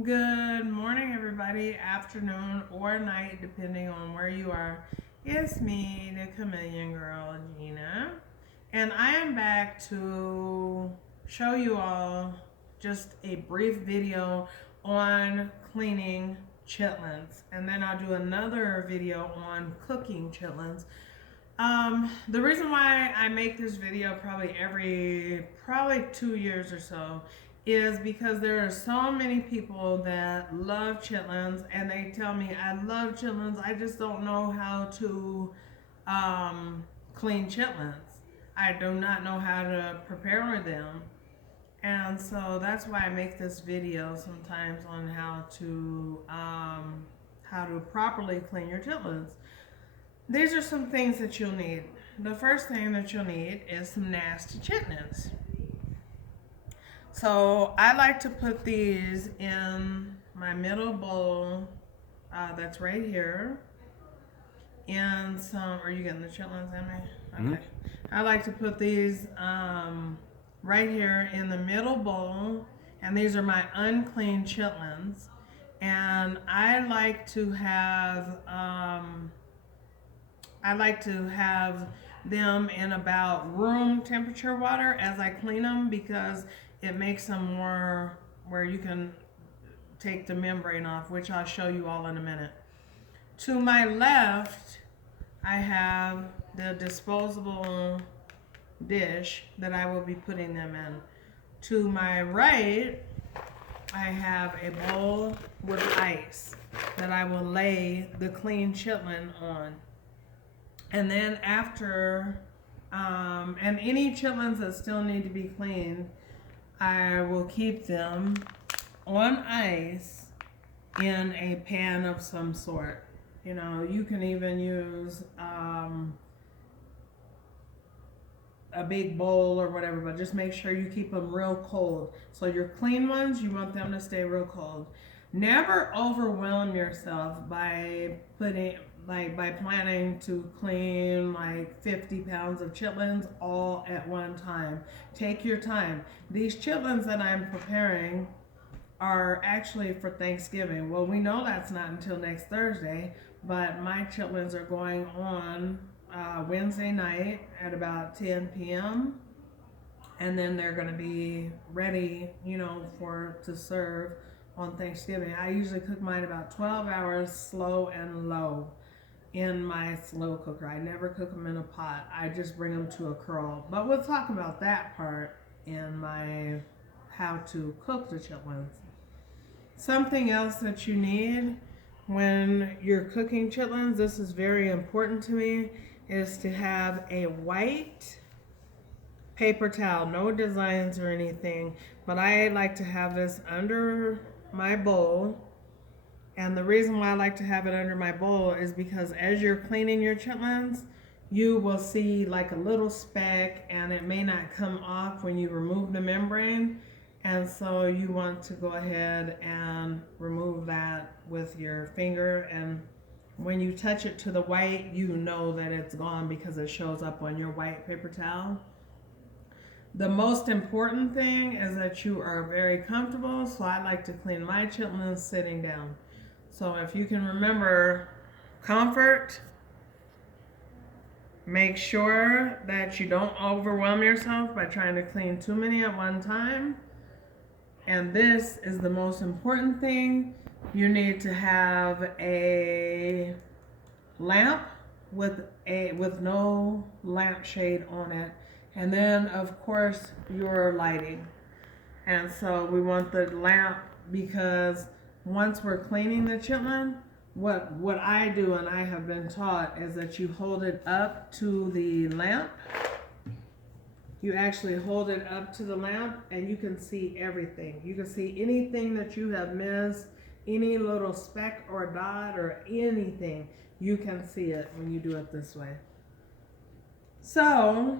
Good morning, everybody, afternoon or night, depending on where you are. It's me, the chameleon girl, Gina, and I am back to show you all just a brief video on cleaning chitlins, and then I'll do another video on cooking chitlins. The reason why I make this video probably every 2 years or so is because there are so many people that love chitlins and they tell me I love chitlins, I just don't know how to clean chitlins. I do not know how to prepare them. And so that's why I make this video sometimes on how to properly clean your chitlins. These are some things that you'll need. The first thing that you'll need is some nasty chitlins. So I like to put these in my middle bowl that's right here. And some, are you getting the chitlins, Emmy? Okay. I like to put these right here in the middle bowl. And these are my unclean chitlins. And I like to have them in about room temperature water as I clean them because it makes them more where you can take the membrane off, which I'll show you all in a minute. To my left, I have the disposable dish that I will be putting them in. To my right, I have a bowl with ice that I will lay the clean chitlin on. And then after, and any chitlins that still need to be cleaned, I will keep them on ice in a pan of some sort. You know, you can even use a big bowl or whatever, but just make sure you keep them real cold. So your clean ones, you want them to stay real cold. Never overwhelm yourself by planning to clean like 50 pounds of chitlins all at one time. Take your time. These chitlins that I'm preparing are actually for Thanksgiving. Well, we know that's not until next Thursday, but my chitlins are going on Wednesday night at about 10 p.m. and then they're going to be ready, to serve on Thanksgiving. I usually cook mine about 12 hours slow and low in my slow cooker. I never cook them in a pot. I just bring them to a curl. But we'll talk about that part in my how to cook the chitlins. Something else that you need when you're cooking chitlins, this is very important to me, is to have a white paper towel, no designs or anything, but I like to have this under my bowl. And the reason why I like to have it under my bowl is because as you're cleaning your chitlins, you will see like a little speck and it may not come off when you remove the membrane. And so you want to go ahead and remove that with your finger. And when you touch it to the white, you know that it's gone because it shows up on your white paper towel. The most important thing is that you are very comfortable. So I like to clean my chitlins sitting down. So if you can remember comfort, make sure that you don't overwhelm yourself by trying to clean too many at one time. And this is the most important thing. You need to have a lamp with no lampshade on it. And then of course your lighting. And so we want the lamp because once we're cleaning the chitlin, what I do and I have been taught is that you hold it up to the lamp. You actually hold it up to the lamp and you can see everything. You can see anything that you have missed, any little speck or dot or anything. You can see it when you do it this way. So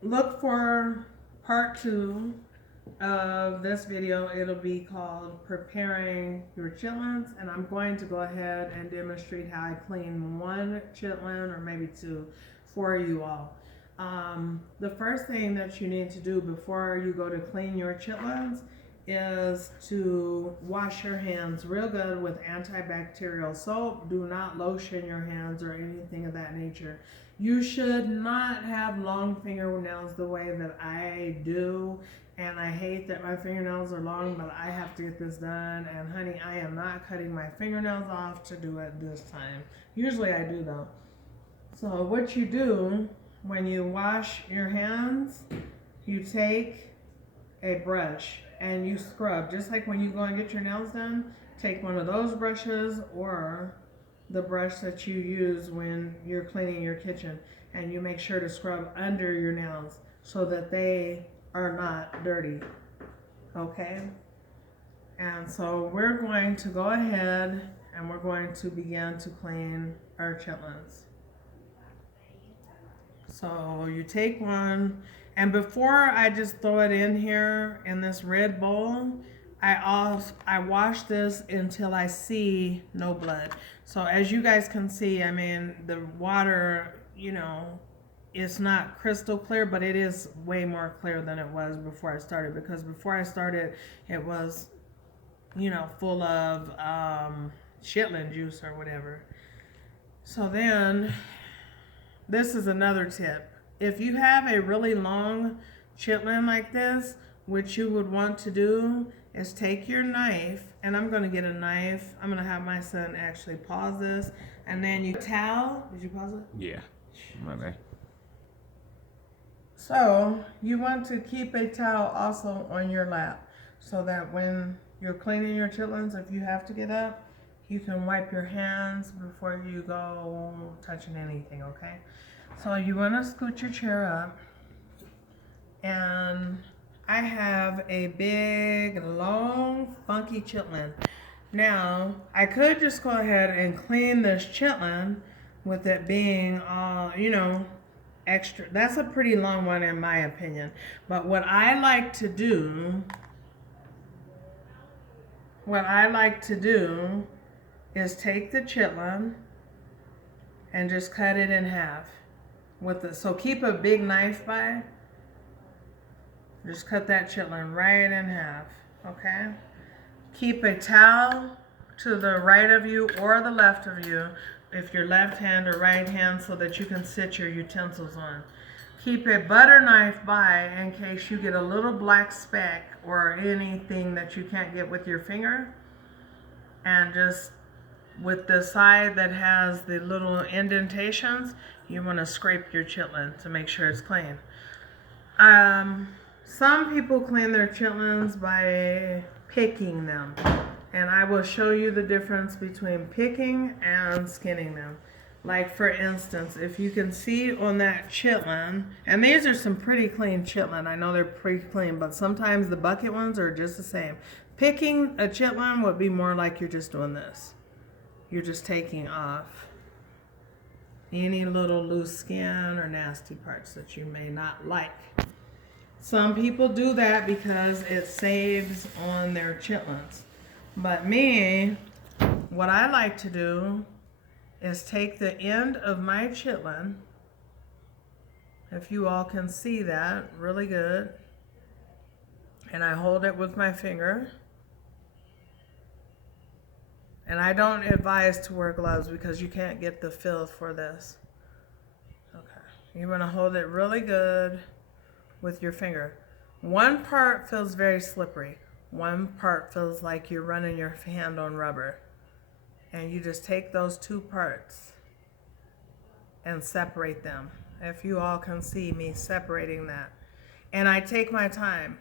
look for part 2 of this video. It'll be called Preparing Your Chitlins, and I'm going to go ahead and demonstrate how I clean one chitlin or maybe 2 for you all. The first thing that you need to do before you go to clean your chitlins is to wash your hands real good with antibacterial soap. Do not lotion your hands or anything of that nature. You should not have long fingernails the way that I do. And I hate that my fingernails are long, but I have to get this done. And honey, I am not cutting my fingernails off to do it this time. Usually I do though. So what you do when you wash your hands, you take a brush and you scrub, just like when you go and get your nails done. Take one of those brushes or the brush that you use when you're cleaning your kitchen, and you make sure to scrub under your nails so that they are not dirty. Okay? And so we're going to go ahead and we're going to begin to clean our chitlins. So you take one, and before I just throw it in here in this red bowl, I wash this until I see no blood. So as you guys can see, I mean, the water, you know, it's not crystal clear, but it is way more clear than it was before I started, because before I started, it was, you know, full of chitlin juice or whatever. So then, this is another tip. If you have a really long chitlin like this, what you would want to do is take your knife, and I'm going to get a knife. I'm going to have my son actually pause this, and then you towel. Did you pause it? Yeah. Okay. So you want to keep a towel also on your lap, so that when you're cleaning your chitlins, if you have to get up, you can wipe your hands before you go touching anything, okay? So you want to scoot your chair up, and I have a big, long, funky chitlin. Now, I could just go ahead and clean this chitlin with it being all, you know, extra. That's a pretty long one in my opinion. But what I like to do is take the chitlin and just cut it in half with the, so keep a big knife by. Just cut that chitlin right in half, okay? Keep a towel to the right of you or the left of you, if you're left hand or right hand, so that you can sit your utensils on. Keep a butter knife by in case you get a little black speck or anything that you can't get with your finger. And just with the side that has the little indentations, you want to scrape your chitlin to make sure it's clean. Some people clean their chitlins by picking them, and I will show you the difference between picking and skinning them. Like for instance, if you can see on that chitlin, and these are some pretty clean chitlin, I know they're pretty clean, but sometimes the bucket ones are just the same. Picking a chitlin would be more like you're just doing this. You're just taking off any little loose skin or nasty parts that you may not like. Some people do that because it saves on their chitlins. But me, what I like to do is take the end of my chitlin, if you all can see that really good, and I hold it with my finger. And I don't advise to wear gloves because you can't get the feel for this. Okay, you want to hold it really good with your finger. One part feels very slippery. One part feels like you're running your hand on rubber. And you just take those two parts and separate them. If you all can see me separating that. And I take my time.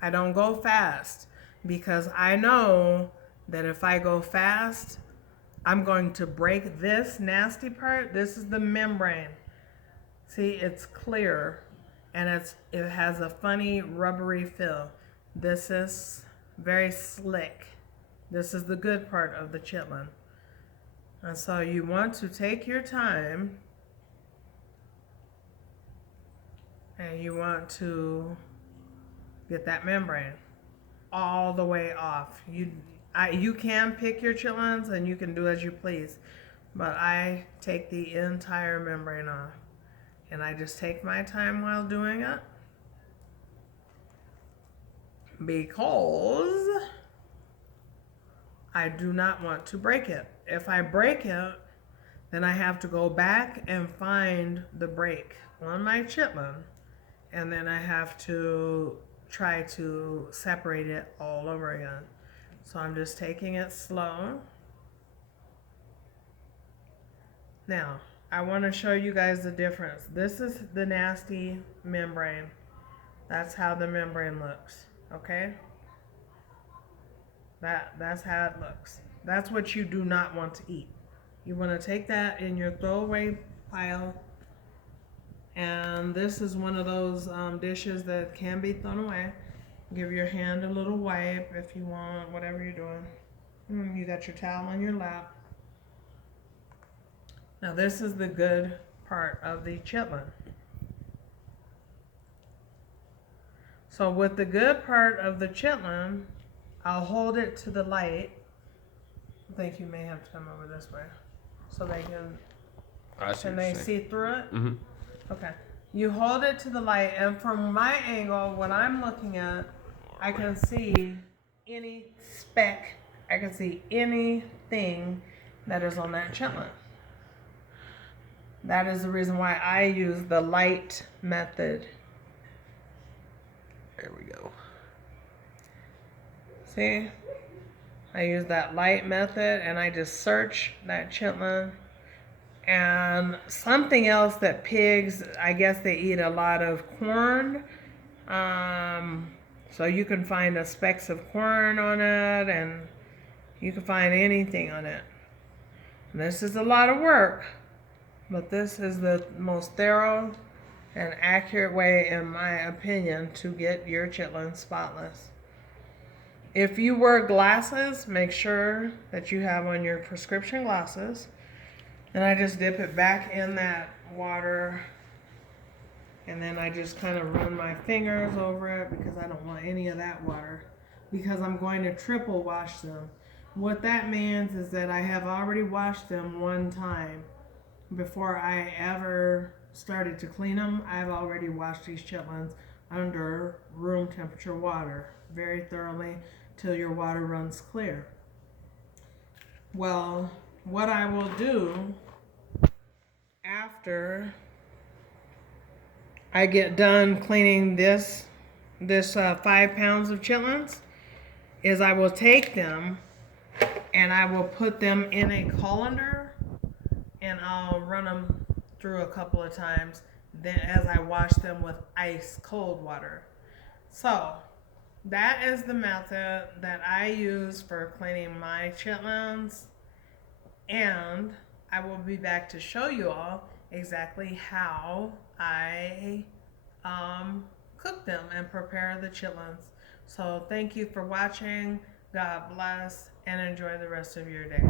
I don't go fast because I know that if I go fast, I'm going to break this nasty part. This is the membrane. See, it's clear and it has a funny rubbery feel. This is very slick. This is the good part of the chitlin. And so you want to take your time and you want to get that membrane all the way off. You can pick your chitlins and you can do as you please, but I take the entire membrane off. And I just take my time while doing it. because I do not want to break it. If I break it, then I have to go back and find the break on my chitlin, and then I have to try to separate it all over again. So I'm just taking it slow. Now, I want to show you guys the difference. This is the nasty membrane. That's how the membrane looks, okay? That's how it looks. That's what you do not want to eat. You want to take that in your throwaway pile. And this is one of those dishes that can be thrown away. Give your hand a little wipe if you want, whatever you're doing. You got your towel on your lap. Now this is the good part of the chitlin. So with the good part of the chitlin, I'll hold it to the light. I think you may have to come over this way so they can they see through it? Mm-hmm. Okay. You hold it to the light, and from my angle, what I'm looking at, I can see any speck, I can see anything that is on that chitlin. That is the reason why I use the light method. There we go. See? I use that light method, and I just search that chitlin. And something else that pigs, I guess they eat a lot of corn. So you can find the specks of corn on it, and you can find anything on it. And this is a lot of work, but this is the most thorough and accurate way, in my opinion, to get your chitlins spotless. If you wear glasses, make sure that you have on your prescription glasses. And I just dip it back in that water, and then I just kind of run my fingers over it because I don't want any of that water, because I'm going to triple wash them. What that means is that I have already washed them one time. Before I ever started to clean them, I've already washed these chitlins under room temperature water very thoroughly till your water runs clear. Well, what I will do after I get done cleaning this 5 pounds of chitlins is I will take them and I will put them in a colander, and I'll run them through a couple of times then as I wash them with ice cold water. So that is the method that I use for cleaning my chitlins, and I will be back to show you all exactly how I cook them and prepare the chitlins. So thank you for watching. God bless, and enjoy the rest of your day.